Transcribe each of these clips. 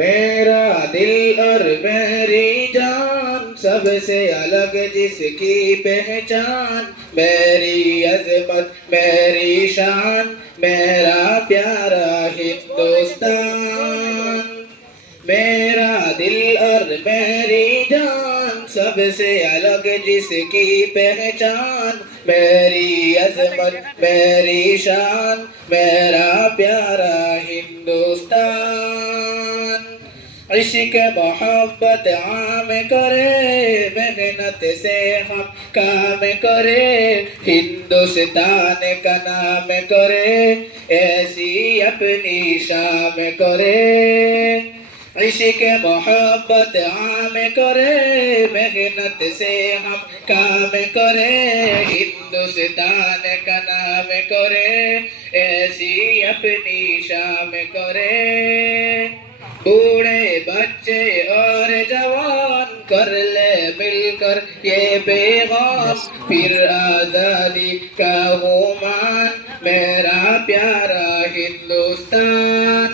मेरा दिल और मेरी जान सबसे अलग जिसकी पहचान, मेरी अजमत मेरी शान, मेरा प्यारा हिंदुस्तान। मेरा दिल और मेरी जान सबसे अलग जिसकी पहचान, मेरी अजमत मेरी शान, मेरा प्यारा हिंदुस्तान। इश्क मोहब्बत आम करे, मेहनत से हम काम करे, हिंदुस्तान का नाम करे, ऐसी अपनी शाम करे। इश्क मोहब्बत आम करे, मेहनत से हम काम करे, हिंदुस्तान का नाम करे, ऐसी अपनी शाम करे। बूढ़े बच्चे और जवान कर ले मिलकर ये पैगाम, फिर आजादी का मान, मेरा प्यारा हिंदुस्तान।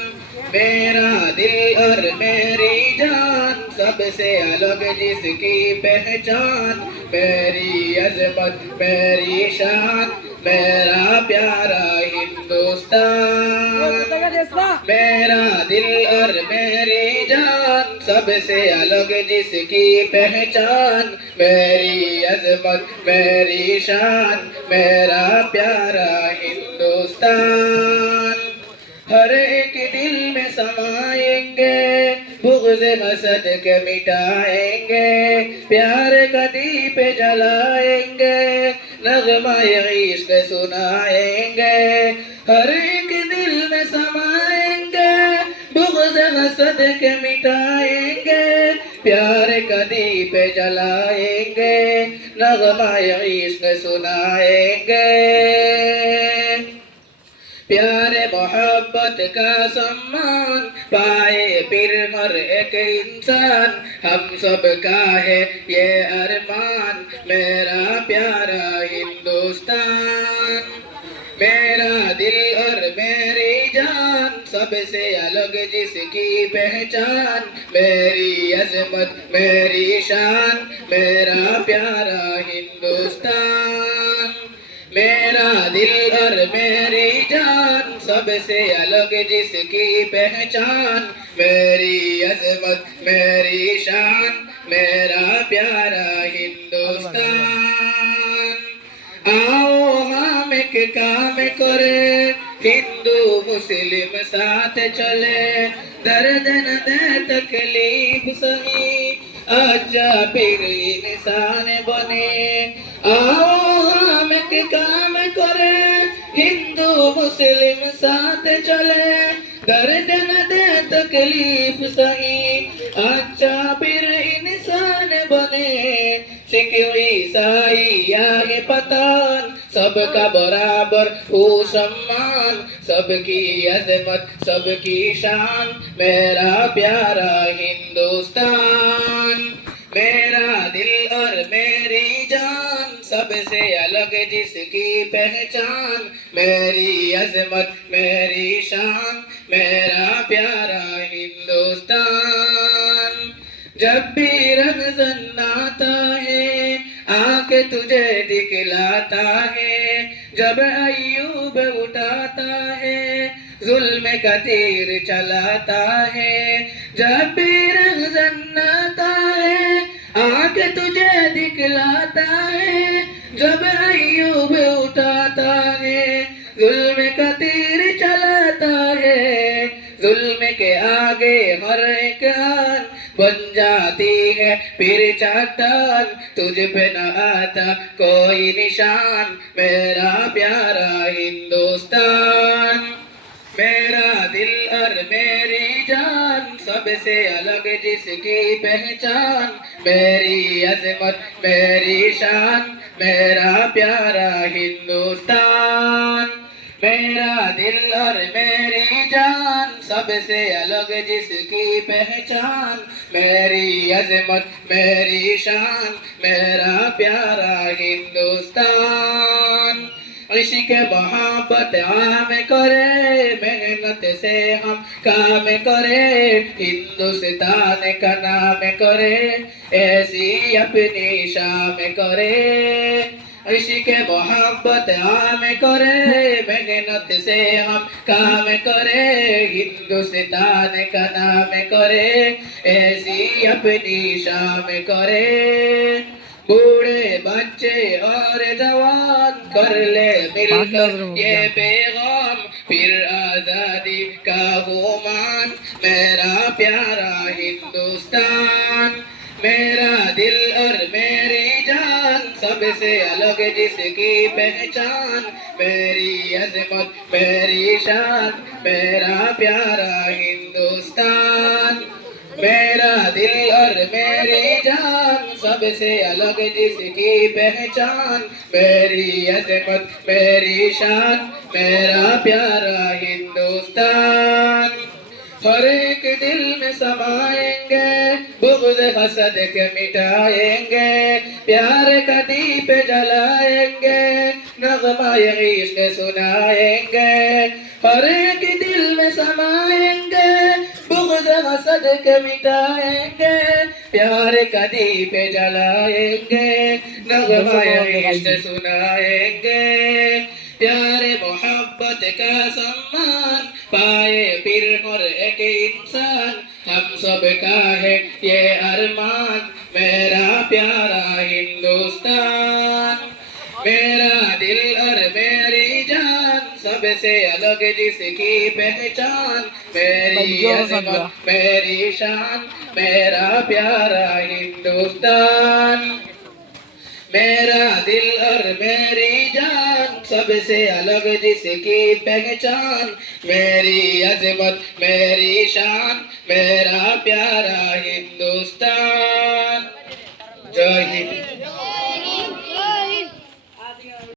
मेरा दिल और मेरी जान सबसे अलग जिसकी पहचान, मेरी अजमत मेरी शान, मेरा प्यारा हिंदुस्तान। मेरा दिल और मेरी जान सबसे अलग जिसकी पहचान, मेरी अजमत मेरी शान, मेरा प्यारा हिंदुस्तान। हर एक दिल में समाएंगे, बुग़्ज़ हसद के मिटाएंगे, प्यार का दीप जलाएंगे, नग़्मा इश्क़ सुनाएंगे। हर एक दिल में समाएंगे, बुग़्ज़ हसद के मिटाएंगे, प्यार का दीप जलाएंगे, नग़्मा इश्क़ सुनाएंगे। प्यारे मोहब्बत का सम्मान पाए फिर हर एक इंसान, हम सब का है ये अरमान, मेरा प्यारा हिंदुस्तान। मेरा दिल और मेरी जान सबसे अलग जिसकी पहचान, मेरी अजमत मेरी शान, मेरा प्यारा हिंदुस्तान। मेरा दिल और मेरी जान सबसे अलग जिसकी पहचान, मेरी अजमत मेरी शान, मेरा प्यारा हिंदुस्तान। आओ हम एक काम करे, हिंदू मुस्लिम साथ चले, दर्द न दे तकलीफ सही, आजा फिर इंसान बने। आओ हम एक काम करे, हिंदू मुस्लिम साथ चले, दर्द न दे तकलीफ सही, अच्छा फिर इंसान बने। सिख ईसाई या है पठान, सबका बराबर हो सम्मान, सबकी अजमत सबकी शान, मेरा प्यारा हिंदुस्तान। मेरा दिल और मेरी जान सबसे अलग जिसकी पहचान, मेरी अजमत मेरी शान, मेरा प्यारा हिंदुस्तान। जब भी रमज़ान आता है, आके तुझे दिखलाता है, जब अय्यूब उठाता है, जुल्म का तीर चलाता है। जब भी रमज़ान आता है, आके तुझे दिखलाता है, जब अय्यूब उठाता है, जुल्म का तीर चलाता है। जुल्म के आगे हर एक आन बन जाती है फिर चाटान, तुझ पे न आता कोई निशान, मेरा प्यारा हिंदुस्तान। मेरा दिल और मेरी जान सबसे अलग जिसकी पहचान, मेरी अजमत मेरी शान, मेरा प्यारा हिंदुस्तान। मेरा दिल और मेरी जान सबसे अलग जिसकी पहचान, मेरी अजमत मेरी शान, मेरा प्यारा हिंदुस्तान। इश्क मोहब्बत आम करे, मेहनत मेहनत से हम काम करें, हिंदुस्तान का नाम करें, ऐसी अपनी शाम करें। इश्क मोहब्बत आम करे, मेहनत से हम काम करे, हिंदुस्तान का नाम करे, ऐसी अपनी शाम करे। बूढ़े बच्चे और जवान कर ले मिलकर ये पैगाम, फिर आजादी का वो मान, मेरा प्यारा हिंदुस्तान। मेरा दिल और मेरी जान, सबसे अलग जिसकी पहचान, मेरी अजमत मेरी शान, मेरा प्यारा हिंदुस्तान। मेरा दिल और मेरी जान, सबसे अलग जिसकी पहचान, मेरी अजमत मेरी शान, मेरा प्यारा हिंदुस्तान। हर एक दिल में समाएंगे, बुग़्ज़ हसद के मिटाएंगे, प्यार का दीप जलाएंगे, नग़्मा-ए इश्क़ सुनाएंगे। हर एक दिल में समाएंगे, बुग़्ज़ हसद के मिटाएंगे, प्यार का दीप जलाएंगे, नग़्मा-ए इश्क़ सुनाएंगे। प्यारे मोहब्बत का सम्मान पाए फिर हर एक इंसान, हम सब का है ये अरमान, मेरा प्यारा हिंदुस्तान। मेरा दिल और मेरी जान, सबसे अलग जिसकी पहचान, मेरी अजमत मेरी शान, मेरा प्यारा हिंदुस्तान। मेरा दिल और मेरी जान, सबसे अलग जिसकी पहचान, मेरी अजमत मेरी शान, मेरा प्यार।